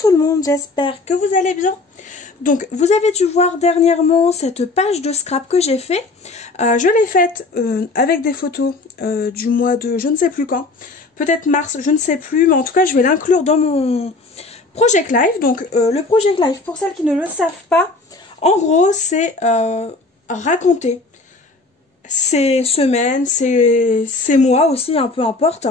tout le monde, j'espère que vous allez bien. Donc vous avez dû voir dernièrement cette page de scrap que j'ai fait. Je l'ai faite avec des photos du mois de je ne sais plus quand, peut-être mars, je ne sais plus, mais en tout cas je vais l'inclure dans mon Project Life. Donc le Project Life, pour celles qui ne le savent pas, en gros c'est raconter ces semaines, ces mois aussi, hein, peu importe,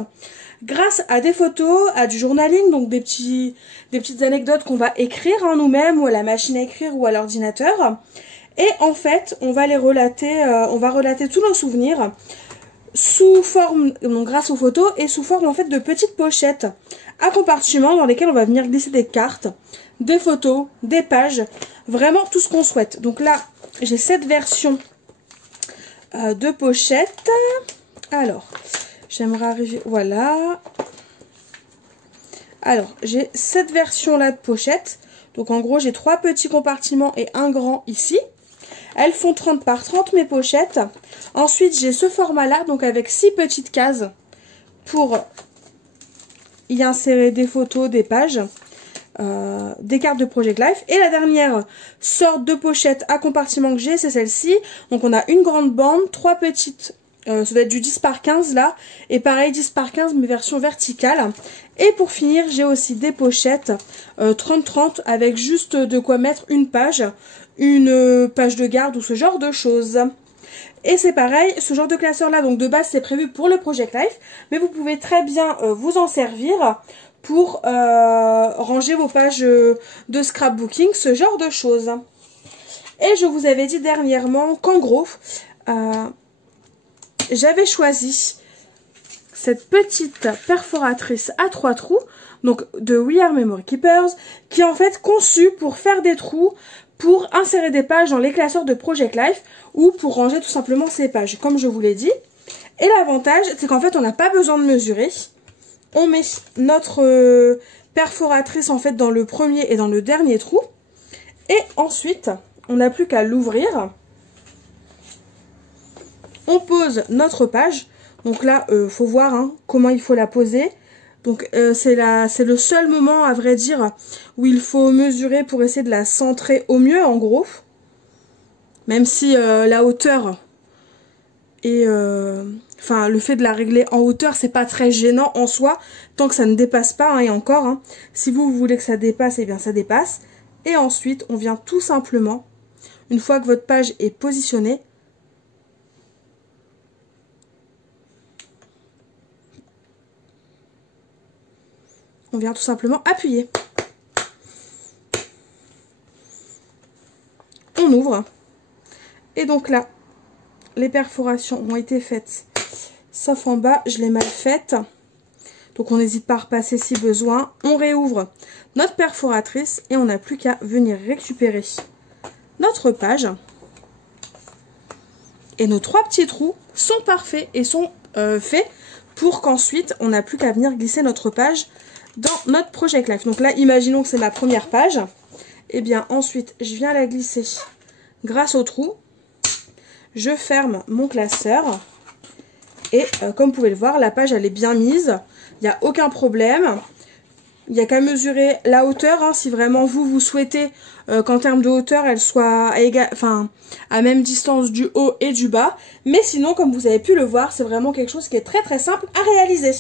grâce à des photos, à du journaling, donc des petites anecdotes qu'on va écrire hein, nous-mêmes, ou à la machine à écrire, ou à l'ordinateur. Et en fait, on va les relater, on va relater tous nos souvenirs sous forme, donc grâce aux photos, et sous forme en fait de petites pochettes à compartiments dans lesquelles on va venir glisser des cartes, des photos, des pages, vraiment tout ce qu'on souhaite. Donc là, j'ai cette version de pochette. Alors, j'aimerais arriver, voilà. Alors, j'ai cette version là de pochette. Donc en gros, j'ai 3 petits compartiments et un grand ici. Elles font 30 par 30 mes pochettes. Ensuite, j'ai ce format là, donc avec 6 petites cases pour y insérer des photos, des pages, des cartes de Project Life. Et la dernière sorte de pochette à compartiment que j'ai, c'est celle-ci. Donc on a une grande bande, 3 petites, ça va être du 10 par 15 là, et pareil 10 par 15 mais version verticale. Et pour finir, j'ai aussi des pochettes 30-30 avec juste de quoi mettre une page de garde ou ce genre de choses. Et c'est pareil, ce genre de classeur là, donc de base c'est prévu pour le Project Life, mais vous pouvez très bien vous en servir pour ranger vos pages de scrapbooking, ce genre de choses. Et je vous avais dit dernièrement qu'en gros, j'avais choisi cette petite perforatrice à 3 trous, donc de We Are Memory Keepers, qui est en fait conçue pour faire des trous, pour insérer des pages dans les classeurs de Project Life, ou pour ranger tout simplement ces pages, comme je vous l'ai dit. Et l'avantage, c'est qu'en fait, on n'a pas besoin de mesurer. On met notre perforatrice en fait dans le premier et dans le dernier trou. Et ensuite, on n'a plus qu'à l'ouvrir. On pose notre page. Donc là, faut voir hein, comment il faut la poser. Donc c'est le seul moment, à vrai dire, où il faut mesurer pour essayer de la centrer au mieux, en gros. Même si la hauteur et enfin le fait de la régler en hauteur, c'est pas très gênant en soi, tant que ça ne dépasse pas, hein, et encore, hein, si vous voulez que ça dépasse, eh bien ça dépasse. Et ensuite, on vient tout simplement, une fois que votre page est positionnée, on vient tout simplement appuyer. On ouvre. Et donc là, les perforations ont été faites, sauf en bas, je l'ai mal faite. Donc on n'hésite pas à repasser si besoin. On réouvre notre perforatrice et on n'a plus qu'à venir récupérer notre page. Et nos 3 petits trous sont parfaits et sont faits pour qu'ensuite on n'a plus qu'à venir glisser notre page dans notre Project Life. Donc là, imaginons que c'est ma première page. Et bien ensuite, je viens la glisser grâce au trou. Je ferme mon classeur. Et comme vous pouvez le voir, la page elle est bien mise. Il n'y a aucun problème. Il n'y a qu'à mesurer la hauteur. Hein, si vraiment vous souhaitez qu'en termes de hauteur, elle soit à même distance du haut et du bas. Mais sinon, comme vous avez pu le voir, c'est vraiment quelque chose qui est très très simple à réaliser.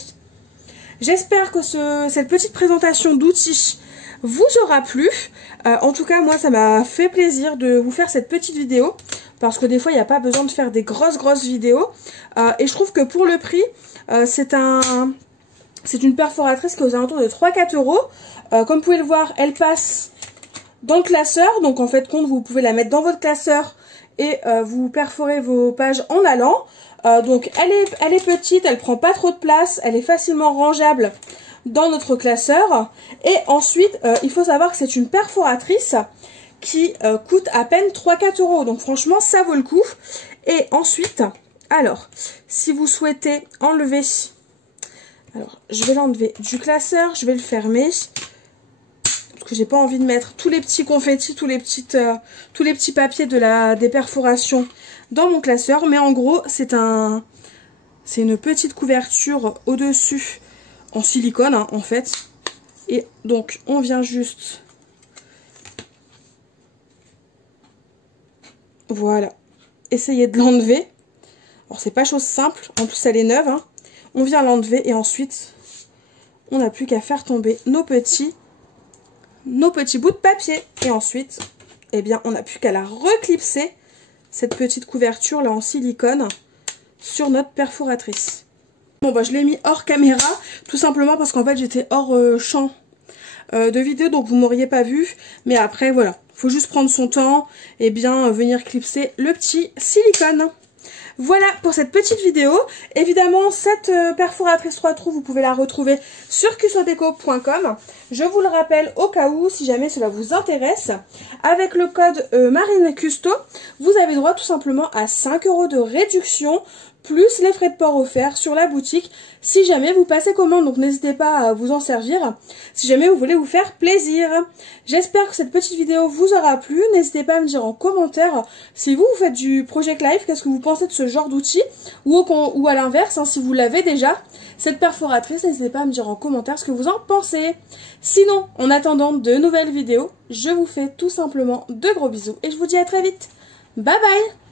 J'espère que cette petite présentation d'outils vous aura plu. En tout cas, moi, ça m'a fait plaisir de vous faire cette petite vidéo. Parce que des fois, il n'y a pas besoin de faire des grosses vidéos. Et je trouve que pour le prix, c'est une perforatrice qui est aux alentours de 3-4 euros. Comme vous pouvez le voir, elle passe dans le classeur. Donc en fait, vous pouvez la mettre dans votre classeur et vous perforez vos pages en allant. Donc elle est petite, elle prend pas trop de place, elle est facilement rangeable dans notre classeur. Et ensuite, il faut savoir que c'est une perforatrice qui coûte à peine 3-4 euros. Donc franchement, ça vaut le coup. Et ensuite, alors, si vous souhaitez enlever... Alors, je vais l'enlever du classeur, je vais le fermer. Parce que j'ai pas envie de mettre tous les petits confettis, tous les petits papiers des perforations dans mon classeur. Mais en gros, c'est une petite couverture au-dessus en silicone, hein, en fait. Et donc on vient juste, voilà, essayer de l'enlever. Alors c'est pas chose simple, en plus elle est neuve, hein. On vient l'enlever et ensuite on n'a plus qu'à faire tomber nos petits bouts de papier. Et ensuite, eh bien on n'a plus qu'à la reclipser, cette petite couverture là en silicone, sur notre perforatrice. Bon bah je l'ai mis hors caméra, tout simplement parce qu'en fait j'étais hors champ de vidéo, donc vous m'auriez pas vu. Mais après voilà, faut juste prendre son temps et bien venir clipser le petit silicone. Voilà pour cette petite vidéo. Évidemment, cette perforatrice 3 trous, vous pouvez la retrouver sur cussodeco.com. Je vous le rappelle au cas où, si jamais cela vous intéresse, avec le code Marine Custo, vous avez droit tout simplement à 5 € de réduction, plus les frais de port offerts sur la boutique, si jamais vous passez commande. Donc n'hésitez pas à vous en servir, si jamais vous voulez vous faire plaisir. J'espère que cette petite vidéo vous aura plu. N'hésitez pas à me dire en commentaire si vous faites du Project Life, qu'est-ce que vous pensez de ce genre d'outil, ou à l'inverse, hein, si vous l'avez déjà, cette perforatrice, n'hésitez pas à me dire en commentaire ce que vous en pensez. Sinon, en attendant de nouvelles vidéos, je vous fais tout simplement de gros bisous et je vous dis à très vite. Bye bye!